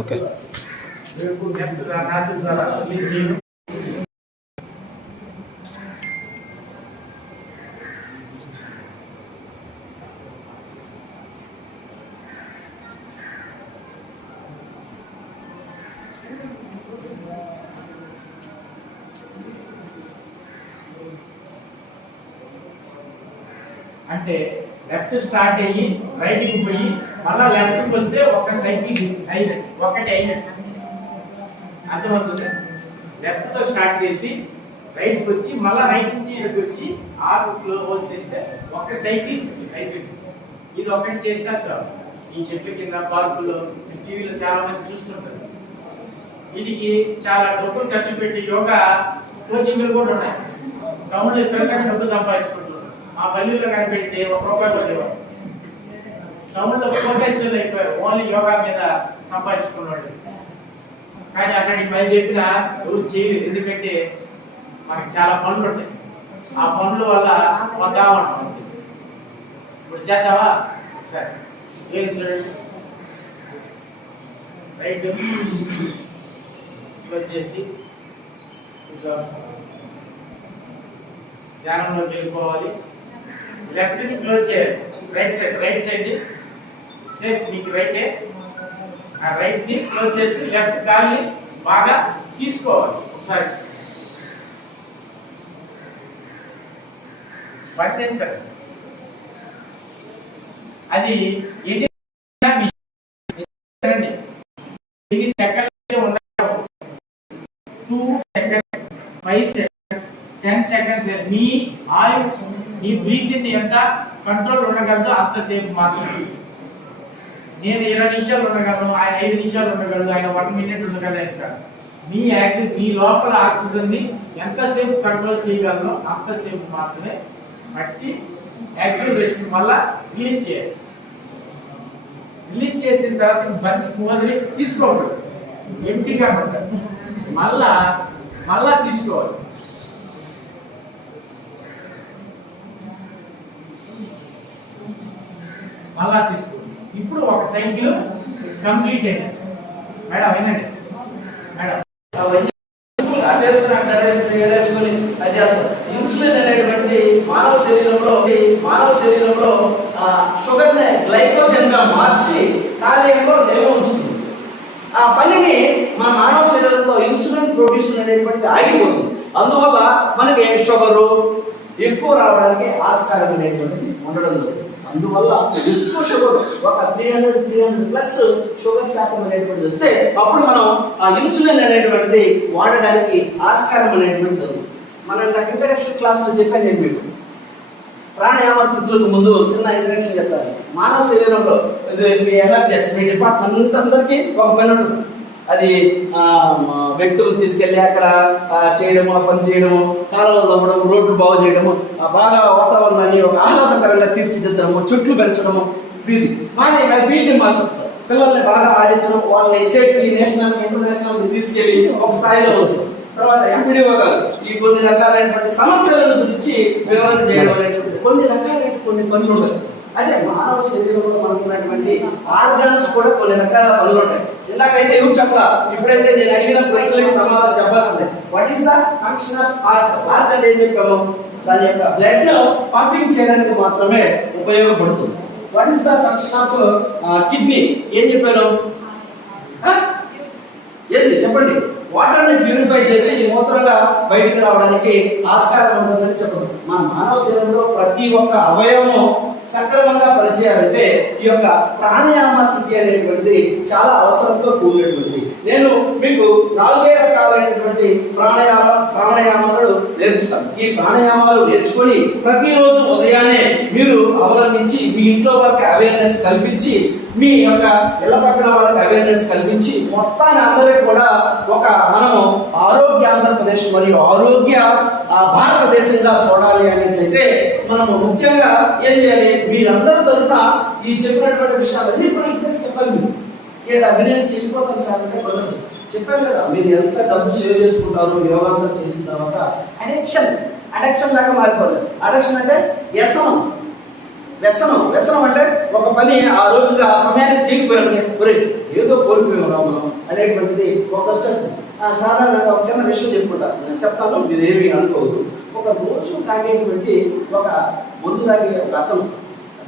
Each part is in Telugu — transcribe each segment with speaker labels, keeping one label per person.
Speaker 1: ఓకే.
Speaker 2: అంటే లెఫ్ట్ స్టార్ట్ అయ్యి రైట్కి పోయి మళ్ళా లెఫ్ట్కి వస్తే ఒక సైకిల్ అయినట్టు ఒకటి అయినట్టు అర్థమవుతుంది? లెఫ్ట్తో స్టార్ట్ చేసి రైట్కి వచ్చి మళ్ళా రైట్ నుంచి ఇక్కడికి వచ్చి ఆ రూట్ చేస్తే ఒక సైకిల్ అయిపోయింది. ఇది ఒకటి చేసినా చాలు. ఈ చెట్ల కింద పార్కులో టీవీలో చాలా మంది చూస్తుంటారు. వీటికి చాలా డబ్బులు ఖర్చు పెట్టి యోగా కోచింగ్లు కూడా ఉన్నాయి. టౌన్లో ఇతరులుగా డబ్బులు సంపాదించుకుంటున్నారు. మా పల్లెల్లో కనిపెడితే ఒక రూపాయి పడేవారు టౌన్లో ప్రొఫెషనల్ అయిపోయారు. ఓన్లీ యోగా మీద సంపాదించుకున్నాడు కానీ అక్కడికి పని చెప్పినా ఎవరు చేయలేదు. ఎందుకంటే మనకి చాలా పనులు ఉంటాయి. ఆ పనుల వల్ల వద్దా ఇప్పుడు చేద్దామా? సరే. ఏం చూడండి. రైట్. వచ్చేసి ఇట్లా ధ్యానంలోకి వెళ్ళిపోవాలి లెఫ్ట్ని క్లోజ్ చేయాలి. Right side right side safe మీకు రైటే ఆ రైట్ని క్లోజ్ చేసి లెఫ్ట్ కాల్ని బాగా తీసుకోవాలి. ఒకసారి. అది ఎన్ని second two seconds five seconds ten seconds మీ ఆయుష్ మీ బ్రీతింగ్ ఎంత కంట్రోల్ ఉండగలదో అంతసేపు మాత్రమే. నేను ఇరవై నిమిషాలు ఉండగలను ఆయన ఐదు నిమిషాలు ఉండగలదు ఆయన వన్ మినిట్ ఉండగలదు మీ యాక్సి మీ లోపల ఆక్సిజన్ని ఎంతసేపు కంట్రోల్ చేయగలనో అంతసేపు మాత్రమే బట్టి యాక్సిలరేషన్ వల్ల రిలీజ్ చేయాలి. రిలీజ్ చేసిన తర్వాత బండి మొదలు తీసుకోకూడదు. ఎంటీగా ఉంటుంది మళ్ళా మళ్ళా తీసుకోవాలి. మళ్ళా తీసుకోవాలి. ఇప్పుడు ఒక సైకిల్ కంప్లీట్ అయింది మేడం వినండి. మేడం.
Speaker 3: అవన్నీ అట్టేసుకుని అట్టేసుకుని ఇన్సులిన్ అనేటువంటిది మానవ శరీరంలో మానవ శరీరంలో షుగర్ని గ్లైకోజన్గా మార్చి కాలేయంలో నిల్వ ఉంచుతుంది. ఆ పనిని మన మానవ శరీరంలో ఇన్సులిన్ ప్రొడ్యూస్ అనేటువంటిది ఆగిపోతుంది. అందువల్ల మనకి షుగరు? ఎక్కువ రావడానికి ఆస్కారం అనేటువంటిది ఉండడం లేదు అందువల్ల ఎక్కువ షుగర్ ఒక three hundred three hundred plus sugar శాతం అనేటువంటిది వస్తే అప్పుడు మనం ఆ ఇన్సులిన్ అనేటువంటిది వాడడానికి ఆస్కారం అనేటువంటిది ఉంది మనం ఇందాక ఇంట్రడక్షన్ క్లాస్లో చెప్పాను నేను మీకు? ప్రాణాయామ స్థితులకు ముందు చిన్న ఇంట్రడక్షన్ చెప్పాలి. మానవ శరీరంలో ఇది మీ ఎనర్జీస్ మీ డిపార్ట్మెంట్ అందరికీ ఒక పని ఉంటుంది. అది ఆ, వ్యక్తులు తీసుకెళ్ళి అక్కడ చేయడము ఆ పని చేయడము కాలువలు తవ్వడం రోడ్లు బాగు చేయడము బాగా వాతావరణాన్ని ఒక ఆహ్లాదకరంగా తీర్చిదిద్దడము చెట్లు పెంచడము ఇది కానీ మాస్టర్స్ పిల్లల్ని బాగా ఆడించడం వాళ్ళని స్టేట్కి నేషనల్ ఇంటర్నేషనల్ తీసుకెళ్ళి ఒక స్థాయిలో ఉంచడం. తర్వాత ఎంపీడీఓ గారు ఈ కొన్ని రకాలైనటువంటి సమస్యలను గురించి వివరణ చేయడం అనేటువంటి కొన్ని రకాలైన కొన్ని పనులు ఉన్నాయి. అదే మానవ శరీరంలో మనకు ఉన్నటువంటి ఆర్గాన్స్ కూడా కొన్ని రకాల పనులు ఉంటాయి. ఇందాకైతే ఏం చెప్పాలా? ఇప్పుడైతే నేను అడిగిన ప్రశ్నలకు సమాధానం చెప్పాల్సిందే. What is the function of heart heart అంటే ఏం చెప్పాము? దాని యొక్క బ్లడ్ పంపింగ్ చేయడానికి మాత్రమే ఉపయోగపడుతుంది. What is the function of kidney ఏం చెప్పాను ఏంది? చెప్పండి. వాటర్ని ప్యూరిఫై చేసి మూత్రంగా బయటికి రావడానికి ఆస్కారం ఉంటుందని చెప్పండి. మన మానవ శరీరంలో ప్రతి ఒక్క అవయవము సక్రమంగా పనిచేయాలంటే ఈ యొక్క ప్రాణాయామ స్థితి అనేటువంటిది చాలా అవసరంతో కూడినటువంటిది. నేను మీకు నాలుగే రకాలైనటువంటి ప్రాణాయామ ప్రాణాయామాలు నేర్పిస్తాను. ఈ ప్రాణాయామాలు నేర్చుకొని ప్రతిరోజు ఉదయాన్నే మీరు అవలంబించి మీ ఇంట్లో వాళ్ళకి అవేర్నెస్ కల్పించి మీ యొక్క ఇళ్ళ పక్కన వాళ్ళకి అవేర్నెస్ కల్పించి మొత్తాన్ని అందరికీ కూడా ఒక మనము ఆరోగ్య ఆంధ్రప్రదేశ్ మరియు ఆరోగ్య భారతదేశంగా చూడాలి అనేట్లయితే మనము ముఖ్యంగా ఏం చేయాలి? మీరందరి తరఫున ఈ చెప్పినటువంటి విషయాలన్నీ కూడా ఇద్దరికి చెప్పాలి మీరు. ఇక్కడ వెళ్ళిపోతాం సార్ అంటే కుదరదు చెప్పాను కదా మీరు ఎంత డబ్బు సేవ్ చేసుకుంటారు యోగాంతం చేసిన తర్వాత అడిక్షన్ అడక్షన్ లాగా మారిపోదు అడక్షన్ అంటే వ్యసనం. వ్యసనం. వ్యసనం అంటే ఒక పని ఆ రోజు ఆ సమయానికి చేయకపోతే ఒరే ఏదో కోల్పోయాం మనం అనేటువంటిది ఒక ఆ, సాధారణంగా ఒక చిన్న విషయం చెప్పుకుంటా. నేను చెప్తాను మీరు ఏమి అనుకోవద్దు. ఒక రోజు తాగేటువంటి ఒక మందు తాగే ఒక అతను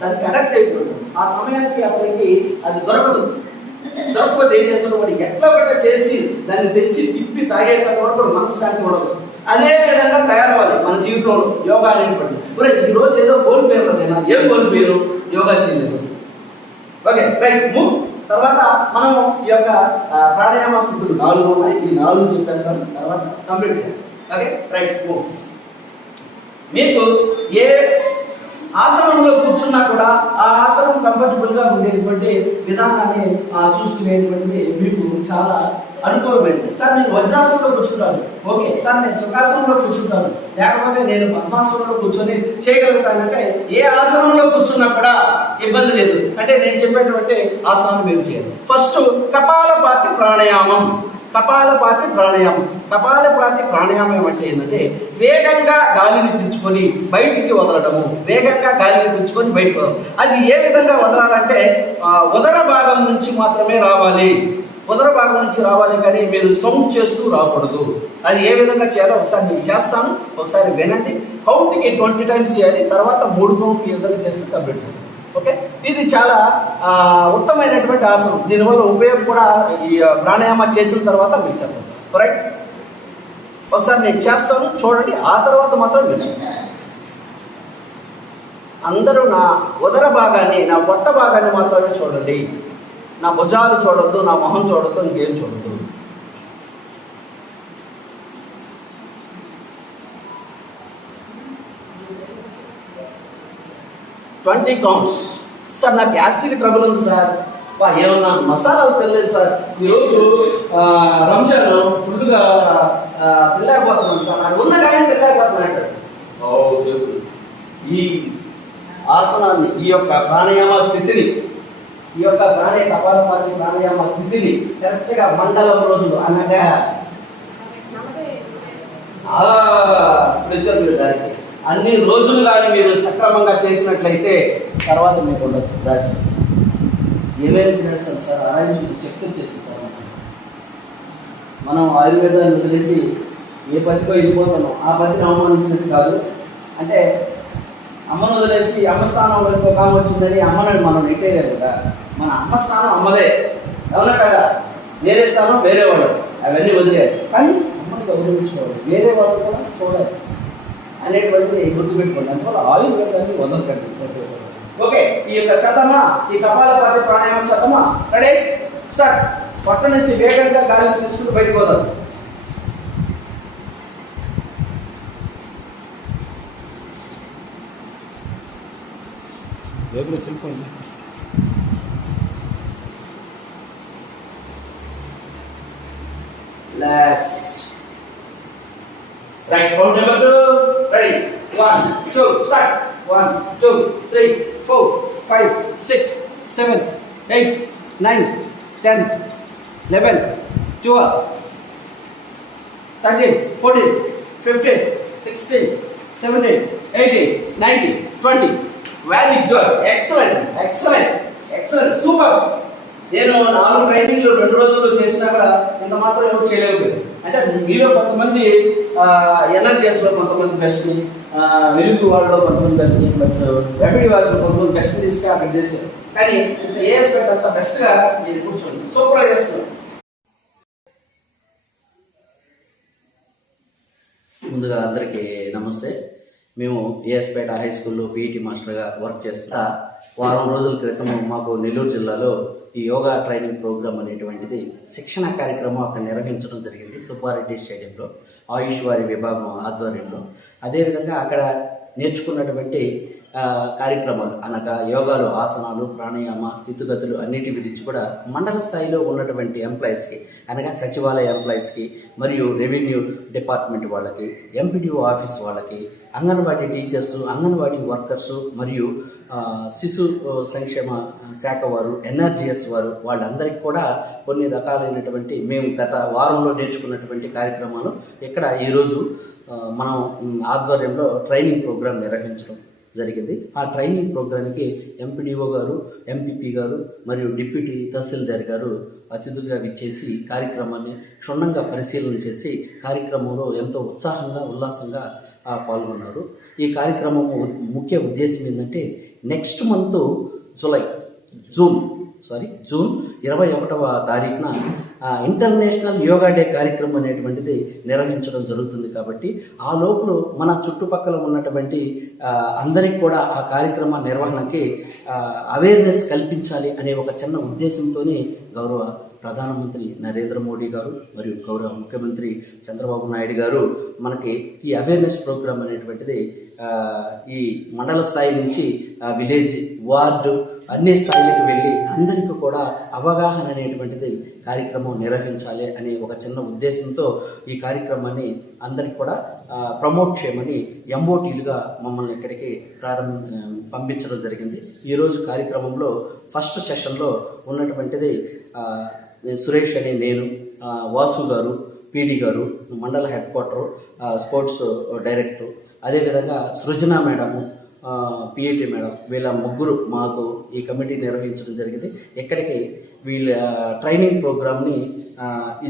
Speaker 3: దానికి అడక్ట్ అయిపోయాడు. ఆ సమయానికి అతనికి అది దొరకదు. దొరకకపోతే ఏం చేస్తాడు? వాడు ఎట్లా గట్ట చేసి దాన్ని తెచ్చి తిప్పి తాగేసాక కూడా మనసు మనశ్శాంతి ఉండదు. అదే విధంగా తయారవ్వాలి మన జీవితంలో. యోగా అనేటువంటి ఒరే ఈ రోజు ఏదో కోల్పోయాను నేను ఏం కోల్పోయాను యోగా చేయలేదు. ఓకే రైట్ మూవ్ తర్వాత మనం ఈ యొక్క ప్రాణాయామ స్థితులు నాలుగు ఉన్నాయి. ఈ నాలుగు చెప్పేస్తాను. తర్వాత కంప్లీట్ చేస్తాం ఓకే రైట్ మూవ్ మీకు ఏ ఆసనంలో కూర్చున్నా కూడా ఆ ఆసనం కంఫర్టబుల్గా ఉండేటువంటి విధానాన్ని ఆ, చూసుకునేటువంటిది మీకు చాలా అనుకూలమైనది సార్ నేను వజ్రాసనంలో కూర్చుంటాను. ఓకే సార్ నేను సుఖాసనంలో కూర్చుంటాను. లేకపోతే నేను పద్మాసనంలో కూర్చొని చేయగలుగుతానంటే ఏ ఆసనంలో కూర్చున్నా కూడా ఇబ్బంది లేదు. అంటే నేను చెప్పేటువంటి ఆసనాన్ని మీరు చేయాలి ఫస్ట్ కపాలపాతి ప్రాణాయామం. కపాలపాతి ప్రాణాయామం. కపాలపాతి ప్రాణాయామం అంటే ఏంటంటే వేగంగా గాలిని పీల్చుకొని బయటికి వదలడము. వేగంగా గాలిని పీల్చుకొని బయటకు వదలడం. అది ఏ విధంగా వదలాలంటే ఉదర భాగం నుంచి మాత్రమే రావాలి. ఉదర భాగం నుంచి రావాలి కానీ మీరు సౌండ్ చేస్తూ రాకూడదు. అది ఏ విధంగా చేయాలో ఒకసారి నేను చేస్తాను. ఒకసారి వినండి. కౌంట్కి ట్వంటీ టైమ్స్ చేయాలి. తర్వాత మూడు కౌంట్ ఈ విధంగా చేస్తే కంప్లీట్ చేయాలి ఓకే ఇది చాలా ఉత్తమైనటువంటి ఆసనం. దీనివల్ల ఉపయోగం కూడా ఈ ప్రాణాయామ చేసిన తర్వాత మీకు చెప్పండి. రైట్ ఒకసారి నేను చేస్తాను. చూడండి. ఆ తర్వాత మాత్రం మీరు అందరూ నా ఉదర భాగాన్ని నా పొట్ట భాగాన్ని మాత్రమే చూడండి. నా భుజాలు చూడొద్దు నా మొహం చూడొద్దు ఇంకేం చూడొద్దు. Twenty counts. సార్ నాకు గ్యాస్ట్రిక్ ట్రబుల్ ఉంది సార్. వా ఏమన్నా మసాలాలు తెలియదు సార్. ఈరోజు రంజాన్ ఫుడ్గా తెలియకపోతున్నాను సార్. నాకు ఉన్న కానీ తెలియకపోతున్నాడు ఓ ఈ ఆసనాన్ని ఈ యొక్క ప్రాణాయామ స్థితిని ఈ యొక్క ప్రాణాయ కపాలపాతి ప్రాణాయామ స్థితిని కరెక్ట్గా మండలం రోజులు అనగా ఆ, ఇప్పుడు దానికి. అన్ని రోజులు కానీ మీరు సక్రమంగా చేసినట్లయితే తర్వాత మీకు ఉండొచ్చు రాశి ఏమేమి చేస్తారు సార్? ఆరాయించి శక్తి వచ్చేస్తుంది సార్. మనం ఆయుర్వేదాన్ని వదిలేసి ఏ పతికో వెళ్ళిపోతున్నాం. ఆ పతిని అవమానించినట్టు కాదు. అంటే అమ్మను వదిలేసి అమ్మ స్థానంలో ఇంకో కామ వచ్చిందని అమ్మని మనం నెట్టేయలేదు కదా. మన అమ్మ స్థానం అమ్మదే. అవునా వేరే స్థానం వేరే వాళ్ళు అవన్నీ వదిలేదు కానీ అమ్మని గౌరవించుకోవాలి వేరే వాళ్ళు కూడా చూడాలి. అనేటువంటిది గుర్తుపెట్టుకోండి. అందువల్ల ఆయుర్వేదాన్ని వదలకండి. ఓకే ఈ యొక్క చదమా ఈ కపాలపాతి ప్రాణాయామం చదమా? రెడీ? స్టార్ట్. పట్ట నుంచి వేగంగా గాలి తీసుకుని బయటకు పోదాం. Let's. Right, count number two. Ready? One, two, start. One, two, three, four, five, six, seven, eight, nine, ten, eleven, twelve, thirteen, fourteen, fifteen, sixteen, seventeen, eighteen, nineteen, twenty. Very good excellent excellent excellent super నేను నాలుగు ట్రైనింగ్లు రెండు రోజుల్లో చేసినా కూడా ఇంత మాత్రం ఎవరు చేయలేకపోయారు అంటే మీలో కొంతమంది ఎనర్జీస్లో కొంతమంది బెస్ట్ని వెలుగు వాళ్ళలో కొంతమంది బెస్ట్ని ప్లస్ రెమెడీ వాళ్ళు కొంతమంది బెస్ట్ తీసుకుని అక్కడ చేశారు. కానీ ఏ అంత బెస్ట్గా నేను కూర్చోండి సూపర్గా చేస్తున్నాను.
Speaker 4: ముందుగా అందరికీ నమస్తే. మేము ఏఎస్పేట హై స్కూల్లో పీఈటీ మాస్టర్గా వర్క్ చేస్తా. వారం రోజుల క్రితం మాకు నెల్లూరు జిల్లాలో ఈ యోగా ట్రైనింగ్ ప్రోగ్రామ్ అనేటువంటిది శిక్షణ కార్యక్రమం అక్కడ నిర్వహించడం జరిగింది సుబ్బారెడ్డి స్టేడియంలో ఆయుష్ వారి విభాగం ఆధ్వర్యంలో. అదేవిధంగా అక్కడ నేర్చుకున్నటువంటి కార్యక్రమాలు అనగా యోగాలు ఆసనాలు ప్రాణాయామ స్థితిగతులు అన్నిటి గురించి కూడా మండల స్థాయిలో ఉన్నటువంటి ఎంప్లాయీస్కి అనగా సచివాలయ ఎంప్లాయీస్కి మరియు రెవెన్యూ డిపార్ట్మెంట్ వాళ్ళకి ఎంపీడీఓ ఆఫీస్ వాళ్ళకి అంగన్వాడీ టీచర్స్ అంగన్వాడీ వర్కర్స్ మరియు శిశు సంక్షేమ శాఖ వారు ఎన్ఆర్జిఎస్ వారు వాళ్ళందరికీ కూడా కొన్ని రకాలైనటువంటి మేము గత వారంలో నేర్చుకున్నటువంటి కార్యక్రమాలు ఇక్కడ ఈరోజు మనం ఆధ్వర్యంలో ట్రైనింగ్ ప్రోగ్రాం నిర్వహించడం
Speaker 3: జరిగింది. ఆ ట్రైనింగ్ ప్రోగ్రామ్కి ఎంపీడీఓ గారు ఎంపీపీ గారు మరియు డిప్యూటీ తహసీల్దార్ గారు అతిథులుగా విచ్చేసి కార్యక్రమాన్ని క్షుణ్ణంగా పరిశీలన చేసి కార్యక్రమంలో ఎంతో ఉత్సాహంగా ఉల్లాసంగా పాల్గొన్నారు. ఈ కార్యక్రమం ముఖ్య ఉద్దేశం ఏంటంటే next month July June sorry June ఇరవై ఒకటవ తారీఖున ఇంటర్నేషనల్ యోగా డే కార్యక్రమం అనేటువంటిది నిర్వహించడం జరుగుతుంది కాబట్టి ఆ లోపల మన చుట్టుపక్కల ఉన్నటువంటి అందరికి కూడా ఆ కార్యక్రమ నిర్వహణకి అవేర్నెస్ కల్పించాలి అనే ఒక చిన్న ఉద్దేశంతోనే గౌరవ ప్రధానమంత్రి నరేంద్ర మోడీ గారు మరియు గౌరవ ముఖ్యమంత్రి చంద్రబాబు నాయుడు గారు మనకి ఈ అవేర్నెస్ ప్రోగ్రామ్ అనేటువంటిది ఈ మండల స్థాయి నుంచి విలేజ్ వార్డు అన్ని స్థాయిలకు వెళ్ళి అందరికీ కూడా అవగాహన అనేటువంటిది కార్యక్రమం నిర్వహించాలి అనే ఒక చిన్న ఉద్దేశంతో ఈ కార్యక్రమాన్ని అందరికి కూడా ప్రమోట్ చేయమని ఎంఓటీలుగా మమ్మల్ని ఇక్కడికి ప్రారంభ పంపించడం జరిగింది. ఈరోజు కార్యక్రమంలో ఫస్ట్ సెషన్లో ఉన్నటువంటిది సురేష్ అనే నేను వాసు గారు పీడి గారు మండల హెడ్ క్వార్టర్ స్పోర్ట్స్ డైరెక్టర్ అదేవిధంగా సృజన మేడము పిఏటి మేడం వీళ్ళ ముగ్గురు మాకు ఈ కమిటీ నిర్వహించడం జరిగింది. ఎక్కడికి? వీళ్ళ ట్రైనింగ్ ప్రోగ్రామ్ని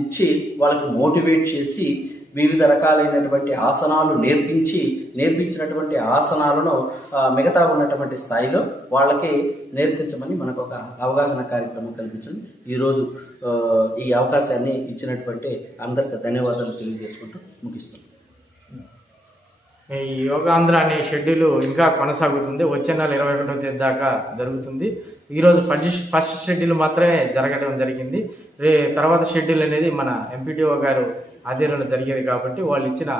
Speaker 3: ఇచ్చి వాళ్ళకి మోటివేట్ చేసి వివిధ రకాలైనటువంటి ఆసనాలు నేర్పించి నేర్పించినటువంటి ఆసనాలను మిగతా ఉన్నటువంటి స్థాయిలో వాళ్ళకి నేర్పించమని మనకు ఒక అవగాహన కార్యక్రమం కల్పించింది. ఈరోజు ఈ అవకాశాన్ని ఇచ్చినటువంటి అందరికీ ధన్యవాదాలు తెలియజేసుకుంటూ ముగిస్తున్నాం.
Speaker 2: ఈ యోగాంధ్ర అనే షెడ్యూల్ ఇంకా కొనసాగుతుంది. వచ్చే నెల ఇరవై ఒకటో తేదీ దాకా జరుగుతుంది. ఈరోజు ఫస్ట్ ఫస్ట్ షెడ్యూల్ మాత్రమే జరగడం జరిగింది. రే తర్వాత షెడ్యూల్ అనేది మన ఎంపీటీఓ గారు ఆధ్వర్యంలో జరిగేది కాబట్టి వాళ్ళు ఇచ్చిన